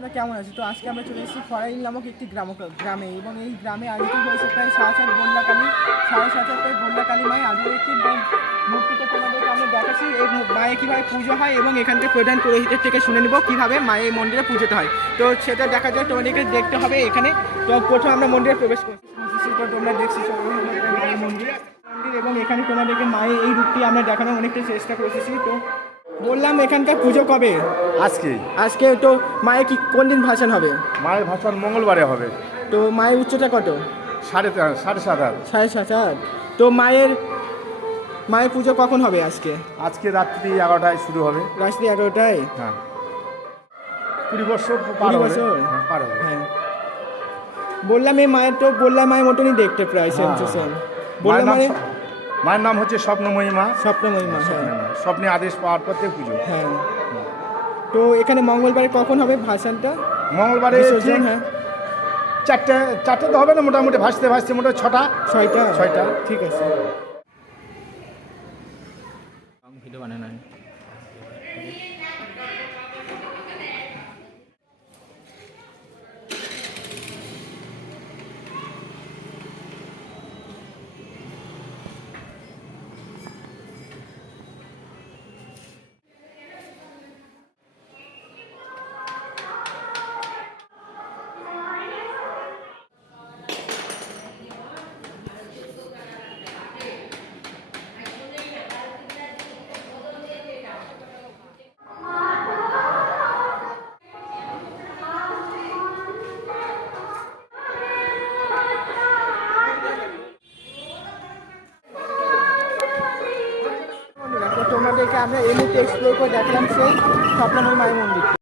আমরা কেমন আছি? তো আজকে আমরা চলে এসেছি ফরাইল নামক একটি গ্রাম গ্রামে এবং এই গ্রামে আয়োজিত হয়েছে প্রায় সাত বন্যা কালী, সাড়ে সাত প্রায় বন্যা কালী মায়ের আজকের একটি মূর্তিতে তোমাদেরকে আমরা দেখাচ্ছি, এই মু- মায়ের কীভাবে পুজো হয় এবং এখানকার প্রধান পুরোহিতের থেকে শুনে নেব কীভাবে মায়ের এই মন্দিরে পুজোতে হয়। তো সেটা দেখা যায় তোমাদেরকে দেখতে হবে এখানে। তো প্রথম আমরা মন্দিরে প্রবেশ করছি তোমরা দেখছি মন্দির এবং এখানে তোমাদেরকে মায়ের এই রূপটি আমরা দেখানোর অনেকটা চেষ্টা করেছি, তো বললাম এখানকার পুজো কবে? আজকে আজকে তো মায়ের কি কোন দিন ভাসান হবে? মায়ের ভাষণ মঙ্গলবারে হবে। তো মায়ের উচ্চতা কত? সাড়ে সাড়ে সাত হাত। সাড়ে সাত আট তো মায়ের মায়ের পুজো কখন হবে আজকে? আজকে রাত্রি এগারোটায় শুরু হবে। রাত্রি এগারোটায়? হ্যাঁ। কুড়ি বছর কুড়ি বছর? হ্যাঁ, পার হবে। হ্যাঁ। বললাম এই মায়ের তো বললাম মায়ের মতনই দেখতে প্রায় সেম টু সেম বললাম মায়ের মায়ের নাম হচ্ছে স্বপ্ন মা স্বপ্ন মা হ্যাঁ স্বপ্নে আদেশ পাওয়ার প্রত্যেক পুজো। হ্যাঁ। তো এখানে মঙ্গলবারে কখন হবে ভাসানটা? মঙ্গলবারে হ্যাঁ। চারটে চারটে তো হবে না মোটামুটি ভাসতে ভাসতে মোটা ছটা। ছয়টা। ছয়টা। ঠিক আছে। ভিডিও বানানো তোমাদেরকে আমরা এমনিতে এক্সপ্লোর করে দেখলাম সেই স্বপ্নময় মায়ের মন্দির